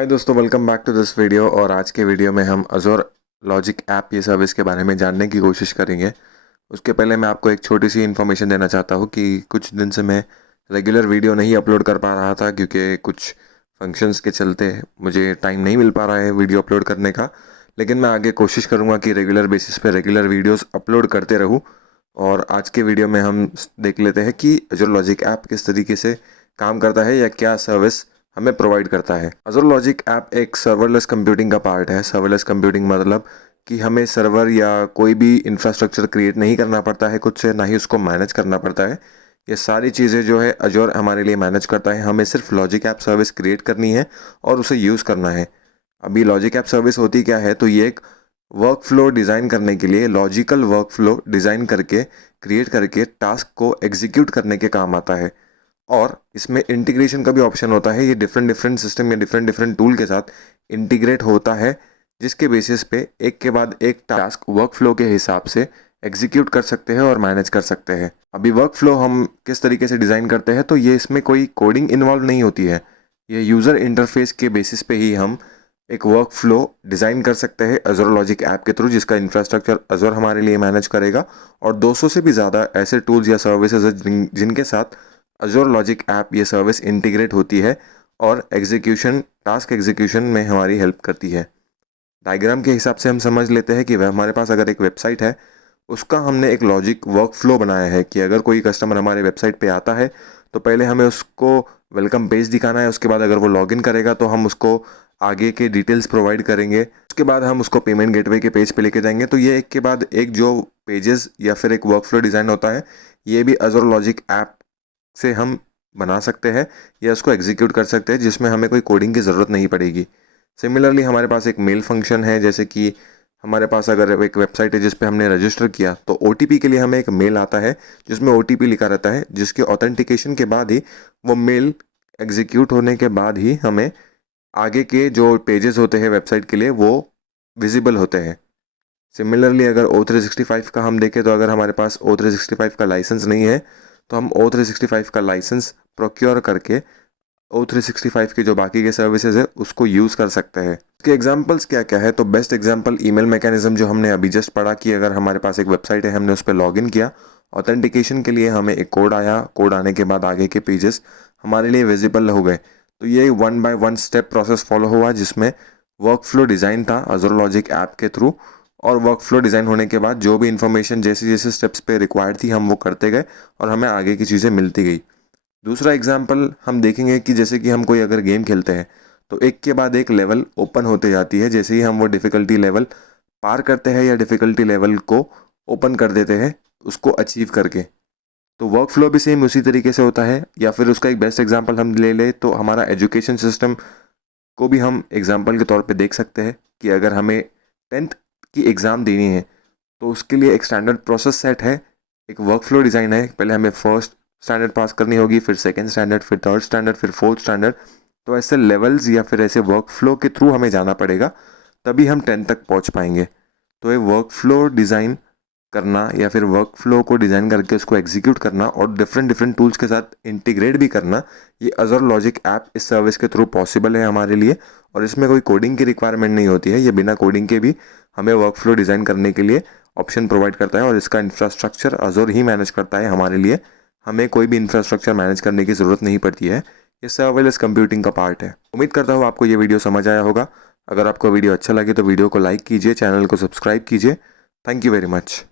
हाय दोस्तों, welcome back to this video. और आज के वीडियो में हम अज़ूर लॉजिक ऐप ये सर्विस के बारे में जानने की कोशिश करेंगे। उसके पहले मैं आपको एक छोटी सी इन्फॉर्मेशन देना चाहता हूँ कि कुछ दिन से मैं रेगुलर वीडियो नहीं अपलोड कर पा रहा था क्योंकि कुछ फंक्शंस के चलते मुझे टाइम नहीं मिल पा रहा है वीडियो अपलोड करने का। लेकिन मैं आगे कोशिश करूँगा कि रेगुलर बेसिस पे रेगुलर वीडियोस अपलोड करते रहूँ। और आज के वीडियो में हम देख लेते हैं कि अज़ूर लॉजिक ऐप किस तरीके से काम करता है या क्या सर्विस हमें प्रोवाइड करता है। अज़ूर लॉजिक ऐप एक सर्वरलेस कंप्यूटिंग का पार्ट है। सर्वरलेस कंप्यूटिंग मतलब कि हमें सर्वर या कोई भी इंफ्रास्ट्रक्चर क्रिएट नहीं करना पड़ता है खुद से, ना ही उसको मैनेज करना पड़ता है। ये सारी चीज़ें जो है अज़ूर हमारे लिए मैनेज करता है। हमें सिर्फ लॉजिक ऐप सर्विस क्रिएट करनी है और उसे यूज़ करना है। अभी लॉजिक ऐप सर्विस होती क्या है, तो ये एक वर्क फ्लो डिज़ाइन करने के लिए लॉजिकल वर्क फ्लो डिज़ाइन करके क्रिएट करके टास्क को एग्जीक्यूट करने के काम आता है। और इसमें इंटीग्रेशन का भी ऑप्शन होता है। ये डिफरेंट डिफरेंट सिस्टम या डिफरेंट डिफरेंट टूल के साथ इंटीग्रेट होता है, जिसके बेसिस पे एक के बाद एक टास्क वर्क फ्लो के हिसाब से एग्जीक्यूट कर सकते हैं और मैनेज कर सकते हैं। अभी वर्क फ्लो हम किस तरीके से डिज़ाइन करते हैं, तो ये इसमें कोई कोडिंग इन्वॉल्व नहीं होती है। ये यूज़र इंटरफेस के बेसिस पे ही हम एक वर्क फ्लो डिज़ाइन कर सकते हैं अज़ूर लॉजिक ऐप के थ्रू, जिसका इंफ्रास्ट्रक्चर अज़ूर हमारे लिए मैनेज करेगा। और 200 से भी ज़्यादा ऐसे टूल्स या सर्विसेज हैं जिनके साथ अज़ूर लॉजिक ऐप ये सर्विस इंटीग्रेट होती है और टास्क एग्जीक्यूशन में हमारी हेल्प करती है। डायग्राम के हिसाब से हम समझ लेते हैं कि वह हमारे पास अगर एक वेबसाइट है, उसका हमने एक लॉजिक वर्क फ्लो बनाया है कि अगर कोई कस्टमर हमारे वेबसाइट पे आता है तो पहले हमें उसको वेलकम पेज दिखाना है। उसके बाद अगर वो लॉगिन करेगा तो हम उसको आगे के डिटेल्स प्रोवाइड करेंगे। उसके बाद हम उसको पेमेंट गेटवे के पेज पे लेके जाएंगे। तो ये एक के बाद एक जो पेजेस या फिर एक वर्क फ्लो डिज़ाइन होता है, ये भी अज़ूर लॉजिक ऐप से हम बना सकते हैं या उसको एग्जीक्यूट कर सकते हैं, जिसमें हमें कोई कोडिंग की ज़रूरत नहीं पड़ेगी। सिमिलरली हमारे पास एक मेल फंक्शन है। जैसे कि हमारे पास अगर एक वेबसाइट है जिस पे हमने रजिस्टर किया, तो ओटीपी के लिए हमें एक मेल आता है जिसमें ओटीपी लिखा रहता है, जिसके ऑथेंटिकेशन के बाद ही वो मेल एग्जीक्यूट होने के बाद ही हमें आगे के जो पेजेस होते हैं वेबसाइट के लिए वो विजिबल होते हैं। सिमिलरली अगर O365 का हम देखें, तो अगर हमारे पास O365 का लाइसेंस नहीं है तो हम O365 का लाइसेंस प्रोक्योर करके O365 की जो बाकी के सर्विसेज है उसको यूज़ कर सकते हैं। इसके एग्जांपल्स क्या क्या है, तो बेस्ट एग्जांपल ईमेल मैकेनिज्म जो हमने अभी जस्ट पढ़ा कि अगर हमारे पास एक वेबसाइट है, हमने उस पर लॉगिन किया, ऑथेंटिकेशन के लिए हमें एक कोड आया, कोड आने के बाद आगे के पेजेस हमारे लिए विजिबल हो गए। तो ये 1 बाय 1 स्टेप प्रोसेस फॉलो हुआ जिसमें वर्क फ्लो डिज़ाइन था अज़ूर लॉजिक ऐप के थ्रू। और वर्क फ्लो डिज़ाइन होने के बाद जो भी इन्फॉर्मेशन जैसे जैसे स्टेप्स पे रिक्वायर्ड थी हम वो करते गए और हमें आगे की चीज़ें मिलती गई। दूसरा एग्जाम्पल हम देखेंगे कि जैसे कि हम कोई अगर गेम खेलते हैं, तो एक के बाद एक लेवल ओपन होते जाती है। जैसे ही हम वो डिफ़िकल्टी लेवल पार करते हैं या डिफ़िकल्टी लेवल को ओपन कर देते हैं उसको अचीव करके, तो वर्क फ्लो भी सेम उसी तरीके से होता है। या फिर उसका एक बेस्ट एग्जांपल हम ले ले तो हमारा एजुकेशन सिस्टम को भी हम एग्जांपल के तौर पे देख सकते हैं कि अगर हमें 10th की एग्ज़ाम देनी है तो उसके लिए एक स्टैंडर्ड प्रोसेस सेट है, एक वर्क फ्लो डिज़ाइन है। पहले हमें फर्स्ट स्टैंडर्ड पास करनी होगी, फिर सेकंड स्टैंडर्ड, फिर थर्ड स्टैंडर्ड, फिर फोर्थ स्टैंडर्ड। तो ऐसे लेवल्स या फिर ऐसे वर्क फ्लो के थ्रू हमें जाना पड़ेगा, तभी हम 10 तक पहुंच पाएंगे। तो ये वर्क फ्लो डिज़ाइन करना या फिर वर्क फ्लो को डिज़ाइन करके उसको एग्जीक्यूट करना और डिफरेंट डिफरेंट टूल्स के साथ इंटीग्रेट भी करना, ये अज़ूर लॉजिक ऐप इस सर्विस के थ्रू पॉसिबल है हमारे लिए। और इसमें कोई कोडिंग की रिक्वायरमेंट नहीं होती है। ये बिना कोडिंग के भी हमें वर्क फ्लो डिज़ाइन करने के लिए ऑप्शन प्रोवाइड करता है और इसका इंफ्रास्ट्रक्चर अज़ूर ही मैनेज करता है हमारे लिए। हमें कोई भी इंफ्रास्ट्रक्चर मैनेज करने की ज़रूरत नहीं पड़ती है। ये सर्वरलेस कंप्यूटिंग का पार्ट है। उम्मीद करता हूँ आपको ये वीडियो समझ आया होगा। अगर आपको वीडियो अच्छा लगे तो वीडियो को लाइक कीजिए, चैनल को सब्सक्राइब कीजिए। Thank you very much.